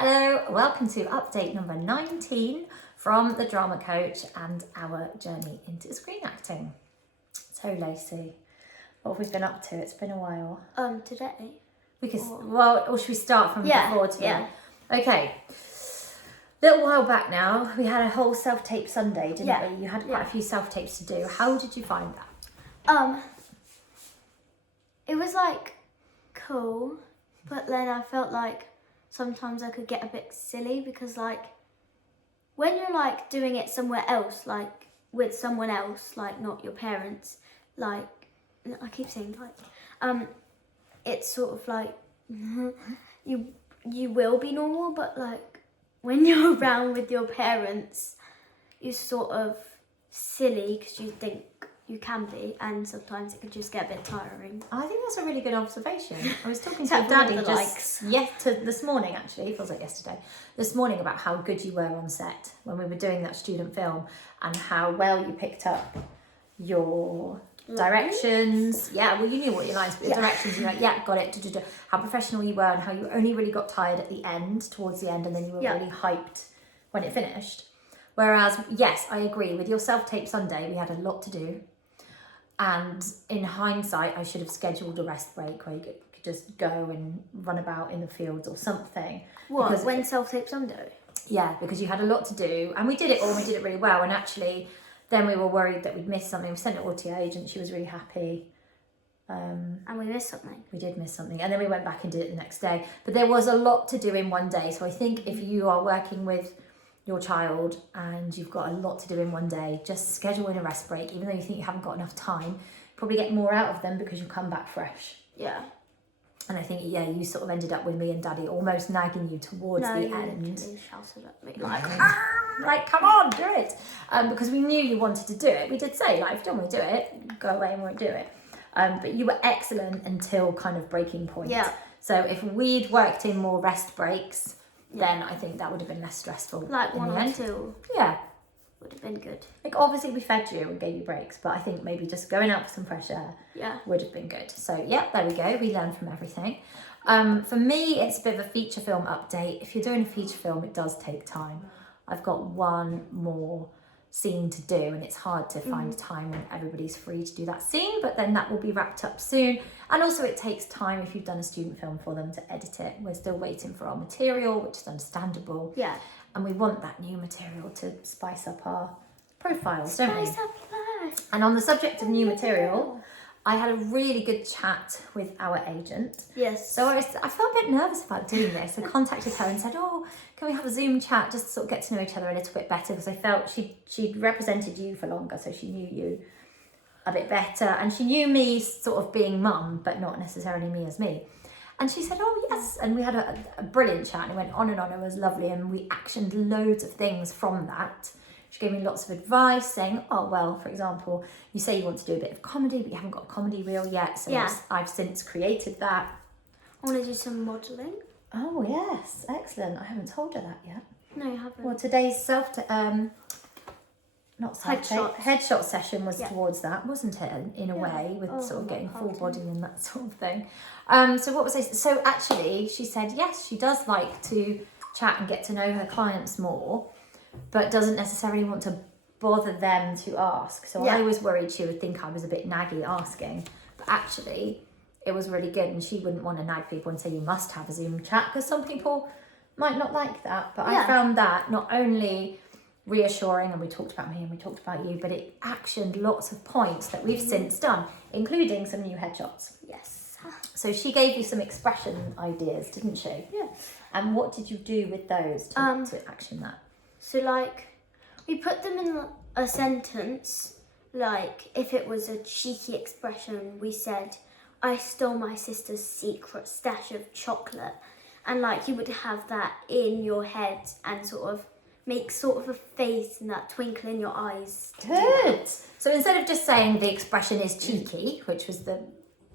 Hello, welcome to update number 19 from the drama coach and our journey into screen acting. So Lacey, what have we been up to? It's been a while. Today. We could, or should we start from before today? Yeah. Okay. Little while back now, we had a whole Selftape Sunday, didn't we? You had quite a few self-tapes to do. How did you find that? It was like cool, but then I felt like sometimes I could get a bit silly because like when you're like doing it somewhere else, like with someone else, like not your parents, like I keep saying like, it's sort of like you will be normal, but like when you're around with your parents, you're sort of silly because you think you can be, and sometimes it could just get a bit tiring. I think that's a really good observation. I was talking to your daddy this morning, actually, it feels like yesterday, this morning, about how good you were on set when we were doing that student film and how well you picked up your directions. Yeah, well, you knew what your lines, but your directions, you're like, yeah, got it, how professional you were and how you only really got tired at the end, towards the end, and then you were really hyped when it finished. Whereas, yes, I agree, with your Self-Tape Sunday, we had a lot to do. And in hindsight, I should have scheduled a rest break where you could just go and run about in the fields or something. What, because when Self-Tape Sunday? Yeah, because you had a lot to do. And we did it all, we did it really well. And actually, then we were worried that we'd missed something. We sent it all to your agent, she was really happy. And we missed something. We did miss something. And then we went back and did it the next day. But there was a lot to do in one day. So I think if you are working with your child and you've got a lot to do in one day, just schedule in a rest break, even though you think you haven't got enough time. Probably get more out of them because you come back fresh. Yeah. And I think, you sort of ended up with me and Daddy almost nagging you towards the end. You shouted at me like, come on, do it. Because we knew you wanted to do it. We did say, like, if you don't want to do it, go away and won't do it. But you were excellent until kind of breaking point. Yeah. So if we'd worked in more rest breaks, then I think that would have been less stressful. Like in one the or end. two. Yeah. Would have been good. Like, obviously we fed you and gave you breaks, but I think maybe just going out for some fresh air would have been good. So yeah, there we go. We learned from everything. For me, it's a bit of a feature film update. If you're doing a feature film, it does take time. I've got one more scene to do, and it's hard to find time when everybody's free to do that scene, but then that will be wrapped up soon. And also it takes time if you've done a student film for them to edit it. We're still waiting for our material, which is understandable. Yeah. And we want that new material to spice up our profiles, don't we? Spice up life. And on the subject of new material, I had a really good chat with our agent. Yes. So I felt a bit nervous about doing this. I contacted her and said, can we have a Zoom chat just to sort of get to know each other a little bit better? Because I felt she'd represented you for longer, so she knew you a bit better. And she knew me sort of being mum, but not necessarily me as me. And she said, yes. And we had a brilliant chat, and it went on and on. It was lovely. And we actioned loads of things from that. She gave me lots of advice saying, for example, you say you want to do a bit of comedy, but you haven't got a comedy reel yet. So I've since created that. I want to do some modelling. Oh, yes. Excellent. I haven't told her that yet. No, you haven't. Well, today's headshot session was towards that, wasn't it? In a way, with sort of getting full body and that sort of thing. So what was I? So actually, she said yes, she does like to chat and get to know her clients more, but doesn't necessarily want to bother them to ask. So I was worried she would think I was a bit naggy asking, but actually, it was really good, and she wouldn't want to nag people and say you must have a Zoom chat, because some people might not like that. But I found that not only reassuring, and we talked about me and we talked about you, but it actioned lots of points that we've since done, including some new headshots. Yes. So she gave you some expression ideas, didn't she? Yes. And what did you do with those to action that? So like, we put them in a sentence. Like, if it was a cheeky expression, we said, I stole my sister's secret stash of chocolate. And like, you would have that in your head and sort of make sort of a face and that twinkle in your eyes. Good. So instead of just saying the expression is cheeky, which was the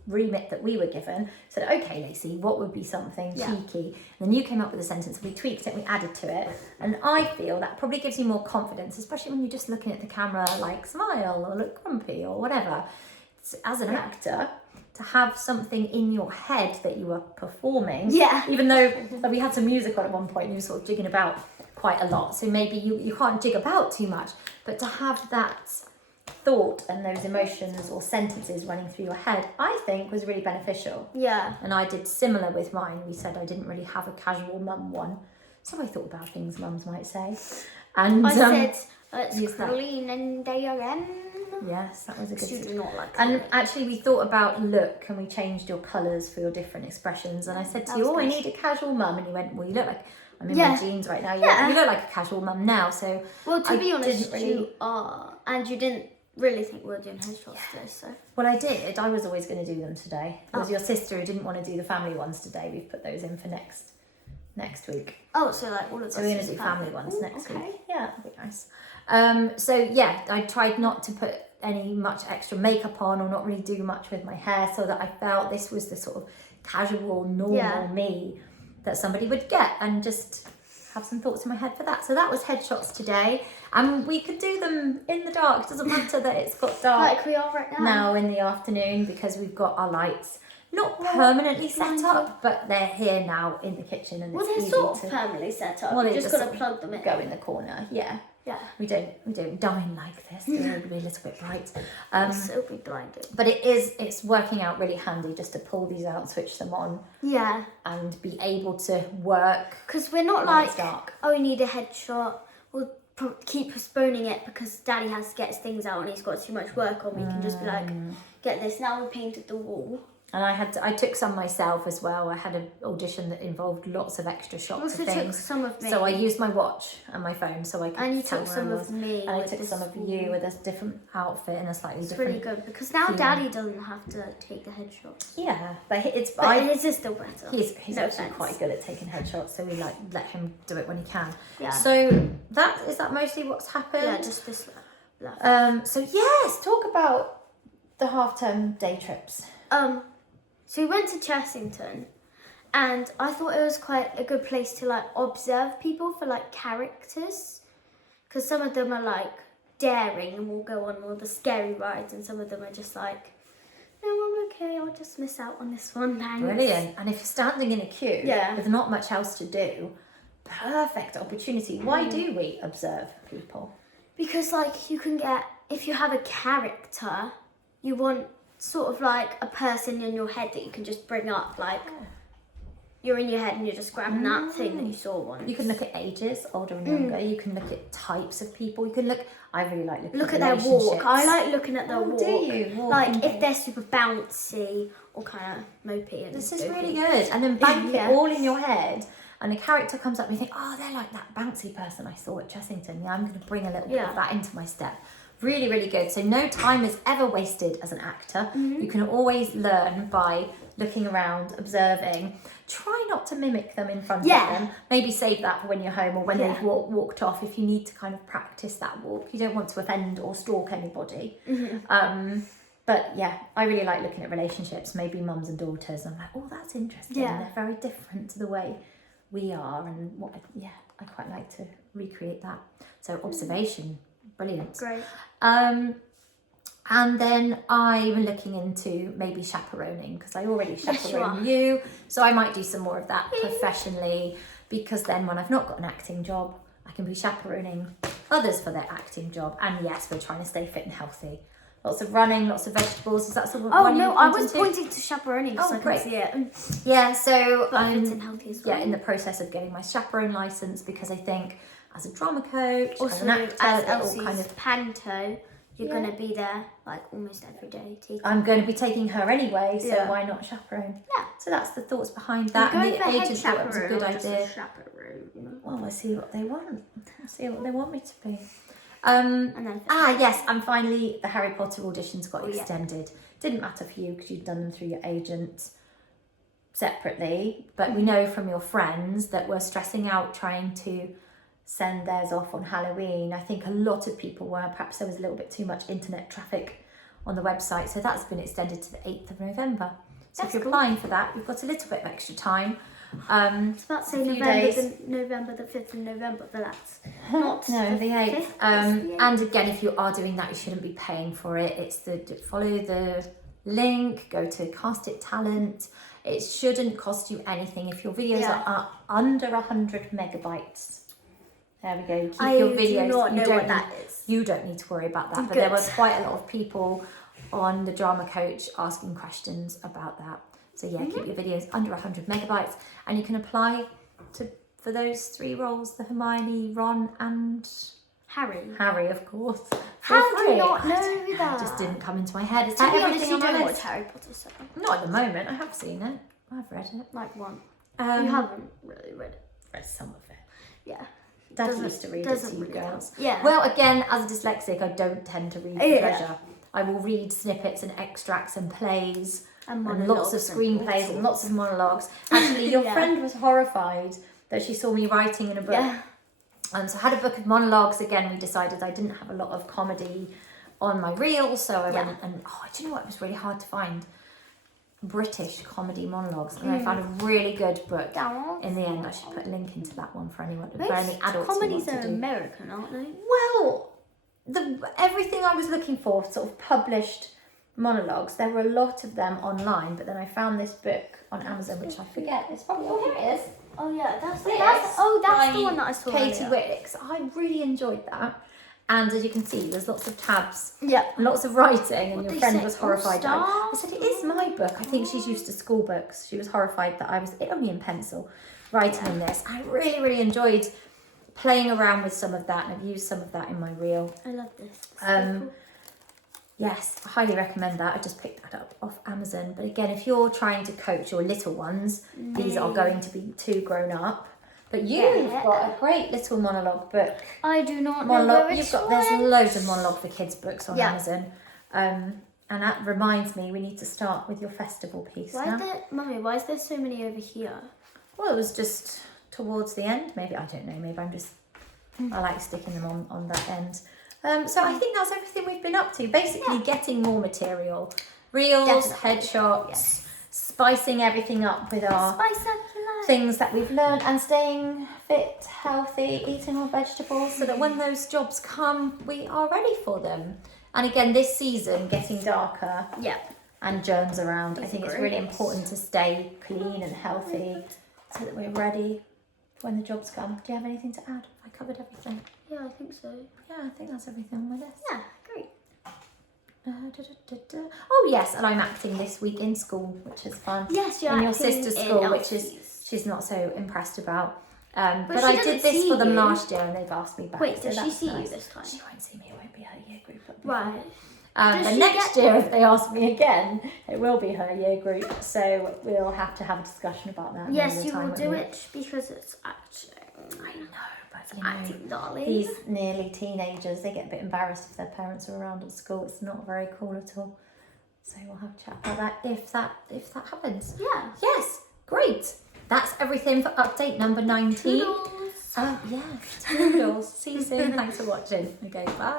remit that we were given, said, okay, Lacey, what would be something cheeky? And then you came up with a sentence, we tweaked it, we added to it. And I feel that probably gives you more confidence, especially when you're just looking at the camera like smile or look grumpy or whatever. As an actor, to have something in your head that you were performing. Yeah. Even though we had some music on at one point and you were sort of jigging about quite a lot. So maybe you can't jig about too much, but to have that thought and those emotions or sentences running through your head, I think was really beneficial. Yeah. And I did similar with mine. We said I didn't really have a casual mum one. So I thought about things mums might say. And I said, it's cleaning day again. Yes, that was a good You do not like And cleaning. actually we thought about look and we changed your colours for your different expressions. And I said to you, I need a casual mum. And you went, well, you look like, I'm in my jeans right now. You look like a casual mum now. So well, to be honest, really... you are. And you didn't really think we were doing headshots today, so. Well, I did. I was always going to do them today. It was your sister who didn't want to do the family ones today. We've put those in for next week. Oh, so like all of us. So we're going to do family ones next okay. week. Yeah, that'll be nice. So yeah, I tried not to put any much extra makeup on or not really do much with my hair so that I felt this was the sort of casual, normal me that somebody would get and just have some thoughts in my head for that. So that was headshots today. And we could do them in the dark. It doesn't matter that it's got dark like we are right now in the afternoon because we've got our lights not permanently set up, but they're here now in the kitchen and well, it's they're easy sort of to permanently set up. well, you just got to plug them in. Go in the corner, yeah. Yeah. We don't dine like this. It'll be a little bit bright. It'll be blinded. But it's working out really handy just to pull these out, switch them on. Yeah. And be able to work. Because we're not when like, it's dark. oh, we need a headshot. We'll keep postponing it because Daddy has to get his things out and he's got too much work on. We can just be like, get this. Now we painted the wall. And I took some myself as well. I had an audition that involved lots of extra shots of things. Took some of me. So I used my watch and my phone so I could and you tell took where some I was. of me. And I took some of you with a different outfit and a slightly different. It's really good because now Daddy doesn't have to take the headshots. Yeah, but his is still better. He's actually quite good at taking headshots, so we let him do it when he can. Yeah. So is that mostly what's happened? Yeah, just this left. So yes, talk about the half-term day trips. So we went to Chessington, and I thought it was quite a good place to like observe people for like characters, because some of them are like daring and will go on all the scary rides, and some of them are just like, no, I'm okay, I'll just miss out on this one. Thanks. Brilliant. And if you're standing in a queue with not much else to do, perfect opportunity. Why do we observe people? Because like you can get, if you have a character, you want sort of like a person in your head that you can just bring up, like you're in your head and you're just grabbing that thing that you saw once. You can look at ages, older and younger. You can look at types of people. You can look. I really like looking at their walk. I like looking at their walk. Do you? Like if they're super bouncy or kind of mopey. And this is really good. And then bank it all in your head. And a character comes up and you think, oh, they're like that bouncy person I saw at Chessington. Yeah, I'm going to bring a little bit of that into my step. Really, really good. So no time is ever wasted as an actor. You can always learn by looking around, observing. Try not to mimic them in front of them. Maybe save that for when you're home or when they've walked off if you need to kind of practice that walk. You don't want to offend or stalk anybody. But yeah, I really like looking at relationships, maybe mums and daughters. I'm like, oh, that's interesting. Yeah. They're very different to the way we are. And I quite like to recreate that. So observation. Brilliant. Great. And then I'm looking into maybe chaperoning because I already chaperone you. So I might do some more of that professionally because then when I've not got an acting job, I can be chaperoning others for their acting job. And yes, we're trying to stay fit and healthy. Lots of running, lots of vegetables. Is that sort of Oh no, I was pointing to chaperoning because I great. can see it. Yeah, so I'm fit and healthy as well. Yeah, in the process of getting my chaperone license because I think as a drama coach, also, as an actor, as they're all Elsie's kind of panto, you're going to be there like almost every day. I'm going to be taking her anyway, so why not chaperone? Yeah. So that's the thoughts behind that. And the agent thought it was a good idea. Chaperone. Well, we'll see what they want. We'll see what they want me to be. And then yes, and finally the Harry Potter auditions got extended. Didn't matter for you because you'd done them through your agent separately, but we know from your friends that were stressing out trying to send theirs off on Halloween. I think a lot of people were. Perhaps there was a little bit too much internet traffic on the website, so that's been extended to the 8th of November. So if you're applying for that, you've got a little bit of extra time. It's about to say November the 5th of November, but that's not the 8th. And again, if you are doing that, you shouldn't be paying for it. It's follow the link, go to Cast It Talent. It shouldn't cost you anything if your videos are under 100 megabytes. There we go. Keep your videos. I do not know what that is. You don't need to worry about that. But there were quite a lot of people on the Drama Coach asking questions about that. So yeah, keep your videos under 100 megabytes, and you can apply for those 3 roles: the Hermione, Ron, and Harry, of course. How do you not know that? It just didn't come into my head. Is To that be honest, everything you on my don't list? watch Harry Potter, so. Not at the moment. I have seen it. I've read it. Like one. You You haven't really read it. read some of it. Yeah. Dad used to read it to you really girls. count. Yeah. Well, again, as a dyslexic, I don't tend to read the pleasure. I will read snippets and extracts and plays and lots of screenplays and lots of monologues. Actually, your friend was horrified that she saw me writing in a book. Yeah. So I had a book of monologues. Again, we decided I didn't have a lot of comedy on my reel, so I went and, do you know what? It was really hard to find British comedy monologues, and I found a really good book. In the end, I should put a link into that one for anyone, for any adults comedies who want are to do. American, aren't they? Well, everything I was looking for, sort of published monologues, there were a lot of them online, but then I found this book on Amazon, which I forget. It's probably, here it is. Oh yeah, that's by the one that I saw. Katie Wicks. I really enjoyed that. And as you can see, there's lots of tabs, Yeah. lots of writing, and What your they friend say, was horrified. all I said, it is my book. I think she's used to school books. She was horrified that I was only in pencil writing in this. I really, really enjoyed playing around with some of that, and I've used some of that in my reel. I love this. Yes, I highly recommend that. I just picked that up off Amazon. But again, if you're trying to coach your little ones, these are going to be too grown up. But you've got a great little monologue book. I do not know where it's There's loads of monologue for kids books on Amazon. And that reminds me, we need to start with your festival piece now. Mummy, why is there so many over here? Well, it was just towards the end. Maybe, I don't know, maybe I'm just, I like sticking them on that end. So I think that's everything we've been up to. Basically getting more material. Reels, headshots, spicing everything up with our things that we've learned, and staying fit, healthy, eating our vegetables, so that when those jobs come, we are ready for them. And again, this season, getting darker and germs around, I think it's really important to stay clean and healthy so that we're ready when the jobs come. Do you have anything to add? Have I covered everything? Yeah, I think so. Yeah, I think that's everything on my list. Yeah, great. Oh yes, and I'm acting this week in school, which is fun. Yes, you're in your acting sister's in school, which Elsie's. is she's not so impressed about. But she I doesn't did this see for them you. last year, and they've asked me back. Wait, so does she that's see nice. you this time? She won't see me. It won't be her year group. Right. But next year, if they ask me again, it will be her year group. So we'll have to have a discussion about that. Yes, you will do it because it's acting. I know, but Acting, darling. these nearly teenagers, they get a bit embarrassed if their parents are around at school. It's not very cool at all. So we'll have a chat about that if that happens. Yeah. Yes, great. That's everything for update number 19. Toodles. Toodles. See you soon. Thanks for watching. Okay, bye.